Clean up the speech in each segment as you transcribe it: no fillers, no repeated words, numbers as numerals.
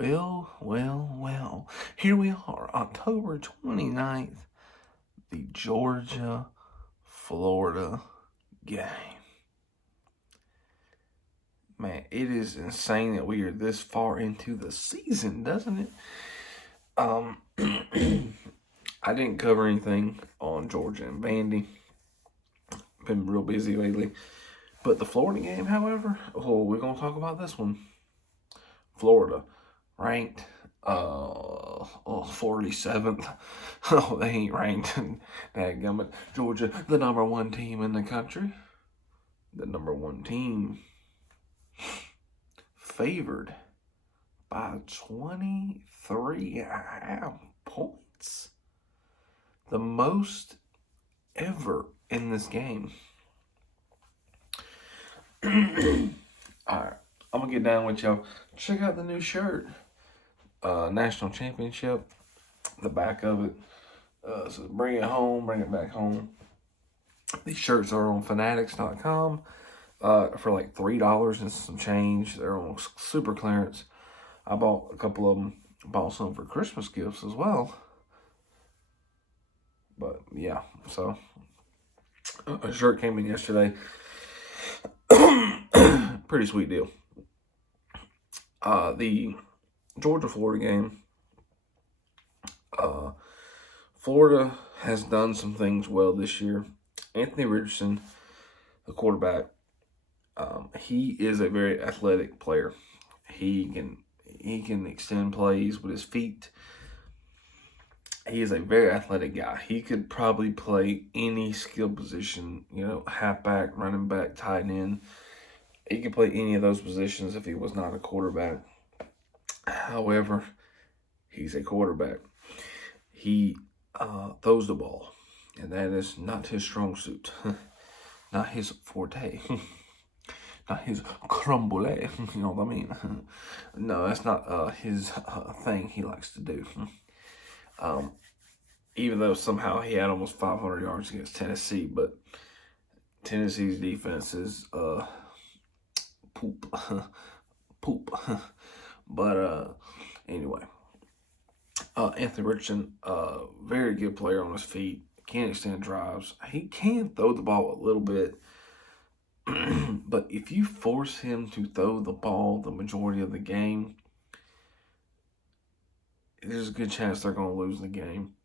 Well. Here we are, October 29th, the Georgia-Florida game. Man, it is insane that we are this far into the season, doesn't it? I didn't cover anything on Georgia and Vandy. Been real busy lately. But the Florida game, however, we're going to talk about this one. Florida, ranked 47th. Oh, they ain't ranked. Dadgummit. Georgia, the number one team in the country. The number one team favored by 23.5 points. The most ever in this game. All right, I'm gonna get down with y'all. Check out the new shirt. National Championship. The back of it says "Bring it home, bring it back home." These shirts are on Fanatics.com for like $3 and some change. They're on super clearance. I bought a couple of them. Bought some for Christmas gifts as well. But yeah, so a shirt came in yesterday. Pretty sweet deal. The Georgia-Florida game. Florida has done some things well this year. Anthony Richardson, the quarterback, he is a very athletic player. He can extend plays with his feet. He is a very athletic guy. He could probably play any skill position, halfback, running back, tight end. He could play any of those positions if he was not a quarterback. However, he's a quarterback. He throws the ball, and that is not his strong suit, not his forte, not his crumble. You know what I mean? No, that's not his thing he likes to do. Even though somehow he had almost 500 yards against Tennessee, but Tennessee's defense is poop. But anyway, Anthony Richardson, very good player on his feet, can extend drives. He can throw the ball a little bit, but if you force him to throw the ball the majority of the game, there's a good chance they're going to lose the game.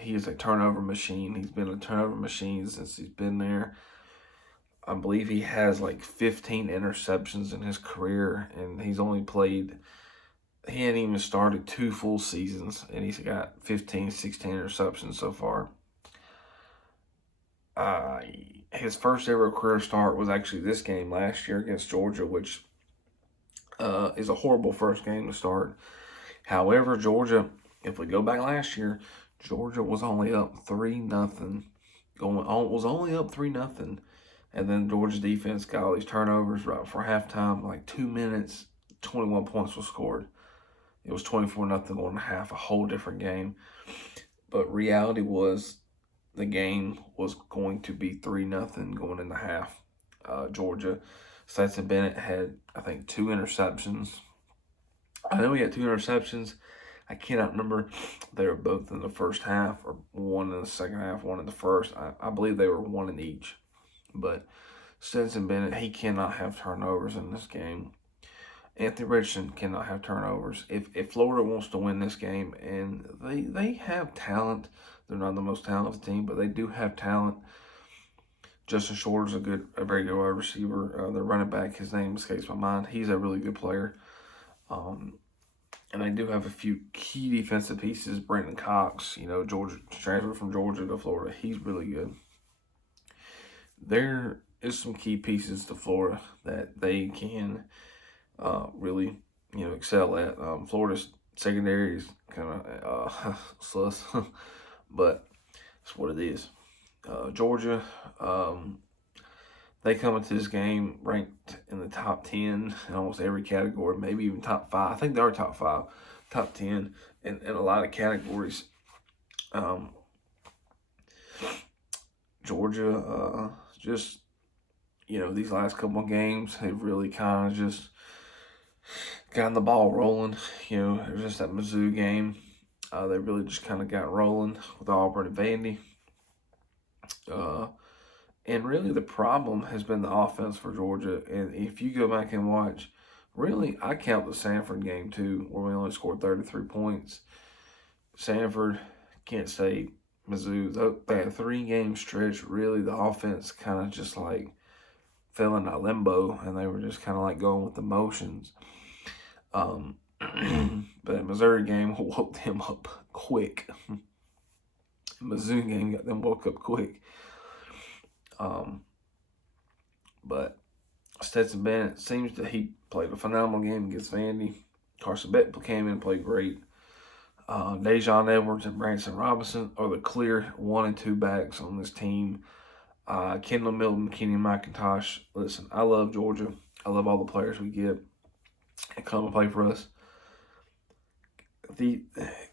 He is a turnover machine. He's been a turnover machine since he's been there. I believe he has like 15 interceptions in his career, and he's only played, he hadn't even started 2 full seasons, and he's got 15, 16 interceptions so far. His first ever career start was actually this game last year against Georgia, which is a horrible first game to start. However, Georgia, if we go back last year, Georgia was only up 3-0. Was only up 3-0. And then Georgia's defense got all these turnovers right for halftime. Like 2 minutes, 21 points was scored. It was 24-0 going to half, a whole different game. But reality was the game was going to be 3-0 going into half. Georgia, Stetson Bennett had, I think, 2 interceptions. I know he had 2 interceptions. I cannot remember. They were both in the first half, or one in the second half, one in the first. I believe they were one in each. But Stetson Bennett, he cannot have turnovers in this game. Anthony Richardson cannot have turnovers. If Florida wants to win this game, and they have talent, they're not the most talented team, but they do have talent. Justin Shorter's a very good wide receiver. Their running back, his name escapes my mind. He's a really good player. And they do have a few key defensive pieces. Brenton Cox, Georgia, transferred from Georgia to Florida. He's really good. There is some key pieces to Florida that they can really, excel at. Florida's secondary is kind of sus, but it's what it is. Georgia, they come into this game ranked in the top 10 in almost every category, maybe even top 5. I think they are top 5, top 10 in a lot of categories. Georgia, just, these last couple of games, they've really kind of just gotten the ball rolling. You know, it was just that Mizzou game. They really just kind of got rolling with Auburn and Vandy. And really, the problem has been the offense for Georgia. And if you go back and watch, really, I count the Sanford game too, where we only scored 33 points. Sanford, Kent State, Mizzou, that 3-game stretch, really, the offense kind of just like fell in that limbo, and they were just kind of like going with the motions. But the Missouri game woke them up quick. Mizzou game got them woke up quick. But Stetson Bennett seems that he played a phenomenal game against Vandy. Carson Beck came in and played great. Dejon Edwards and Branson Robinson are the clear 1 and 2 backs on this team. Kendall Milton, Kenny McIntosh. Listen, I love Georgia. I love all the players we get and come and play for us. The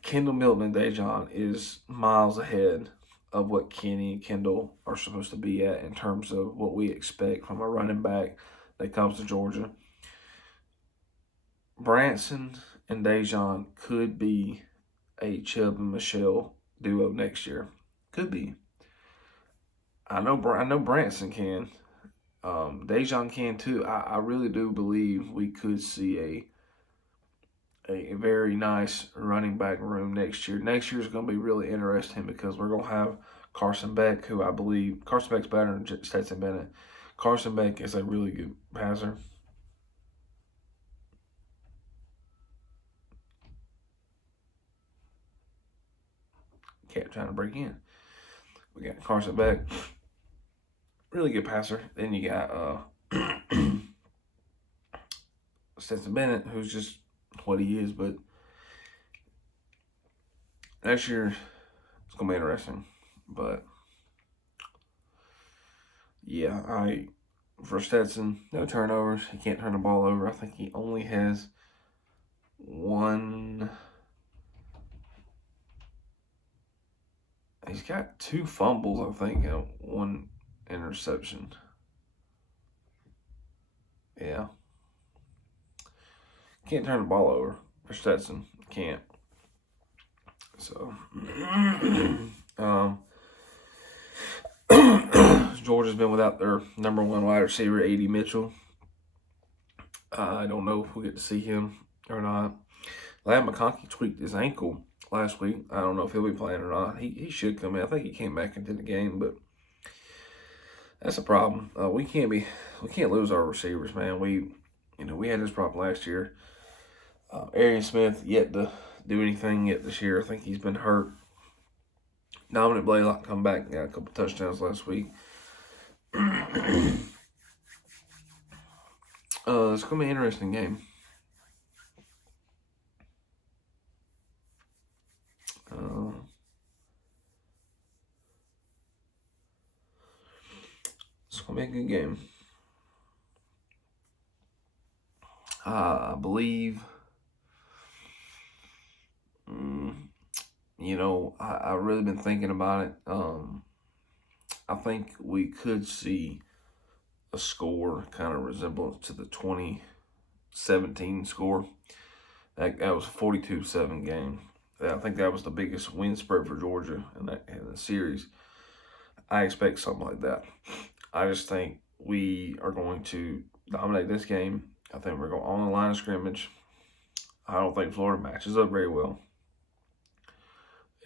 Kendall Milton and Dejon is miles ahead of what Kenny and Kendall are supposed to be at in terms of what we expect from a running back that comes to Georgia. Branson and Dejon could be a Chubb and Michelle duo next year. Could be. I know Branson can. Dejon can too. I really do believe we could see a very nice running back room next year. Next year is going to be really interesting because we're going to have Carson Beck, who I believe Carson Beck's better than Stetson Bennett. Carson Beck is a really good passer. Cat trying to break in. We got Carson Beck, really good passer. Then you got Stetson Bennett, who's just what he is. But next year it's gonna be interesting. But yeah, for Stetson, no turnovers. He can't turn the ball over. I think he only has one. He's got 2 fumbles, I think, and 1 interception. Yeah. Can't turn the ball over for Stetson. Can't. So, Georgia's been without their number 1 wide receiver, A.D. Mitchell. I don't know if we'll get to see him or not. Ladd McConkey tweaked his ankle last week. I don't know if he'll be playing or not. He should come in. I think he came back into the game, but that's a problem. We can't lose our receivers, man. We had this problem last year. Arian Smith yet to do anything yet this year. I think he's been hurt. Dominic Blaylock come back and got a couple touchdowns last week. It's gonna be an interesting game. It's gonna be a good game. I believe. I really been thinking about it. I think we could see a score kind of resemblance to the 2017 score. That was a 42-7 game. I think that was the biggest win spread for Georgia in the series. I expect something like that. I just think we are going to dominate this game. I think we're going on the line of scrimmage. I don't think Florida matches up very well.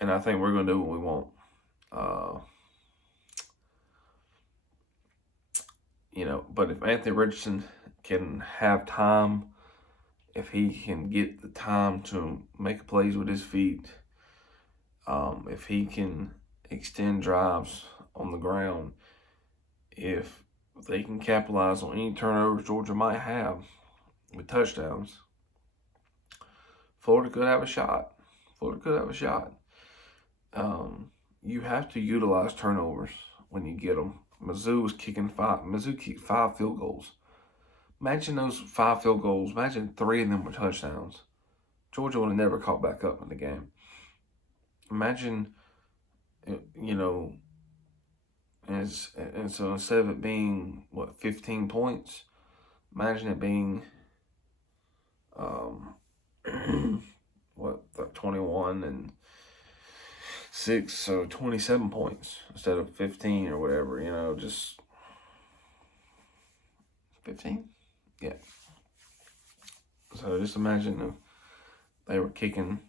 And I think we're going to do what we want. But if Anthony Richardson can have time, if he can get the time to make plays with his feet, if he can extend drives on the ground, if they can capitalize on any turnovers Georgia might have with touchdowns, Florida could have a shot. You have to utilize turnovers when you get them. Mizzou kicked 5 field goals. Imagine those 5 field goals. Imagine 3 of them were touchdowns. Georgia would have never caught back up in the game. Imagine, and so instead of it being 15 points, imagine it being What, 21 and 6, so 27 points instead of 15 or whatever, just 15? Yeah. So just imagine if they were kicking,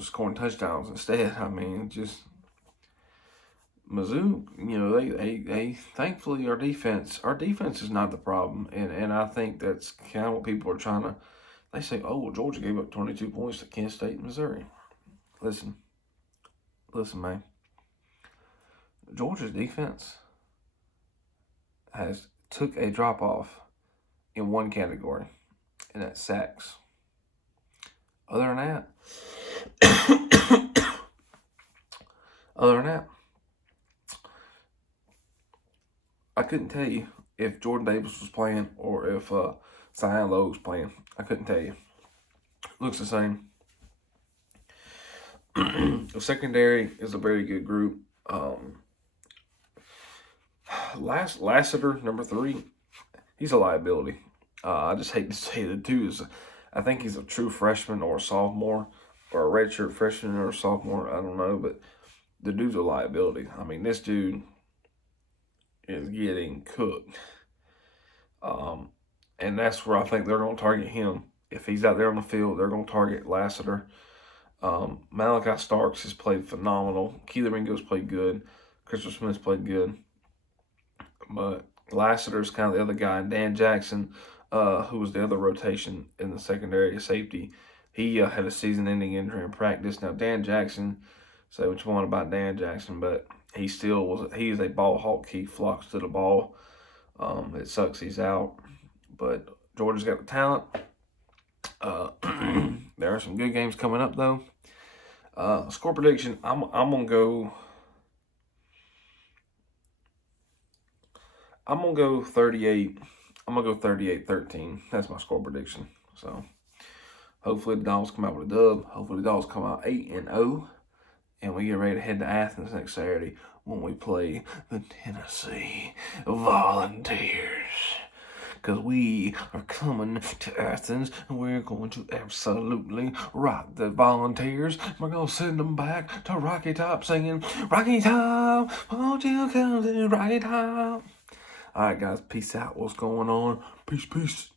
scoring touchdowns instead. I mean, just Mizzou, they thankfully our defense is not the problem, and I think that's kind of what people are trying to. They say, oh, well, Georgia gave up 22 points to Kent State and Missouri. Listen, man. Georgia's defense has took a drop off in one category, and that's sacks. Other than that, I couldn't tell you if Jordan Davis was playing or if Zion Lowe was playing. I couldn't tell you. Looks the same. The secondary is a very good group. Lassiter, number 3, he's a liability. I just hate to say the dude is, I think he's a true freshman or a sophomore, or a redshirt freshman or a sophomore. I don't know, but the dude's a liability. I mean, this dude is getting cooked. And that's where I think they're going to target him. If he's out there on the field, they're going to target Lassiter. Malachi Starks has played phenomenal. Keely Ringo's played good. Christopher Smith's played good. But Lassiter's kind of the other guy. And Dan Jackson, who was the other rotation in the secondary safety, he had a season-ending injury in practice. Now, Dan Jackson, say what you want about Dan Jackson, but he is a ball hawk. He flocks to the ball. It sucks he's out. But Georgia's got the talent. There are some good games coming up, though. Score prediction, I'm going to go... I'm going to go 38. I'm going to go 38-13. That's my score prediction. So, hopefully the Dogs come out with a dub. Hopefully the Dogs come out 8-0. And we get ready to head to Athens next Saturday when we play the Tennessee Volunteers. Because we are coming to Athens and we're going to absolutely rock the Volunteers. We're going to send them back to Rocky Top singing, Rocky Top, won't you come to Rocky Top? All right, guys, peace out. What's going on? Peace.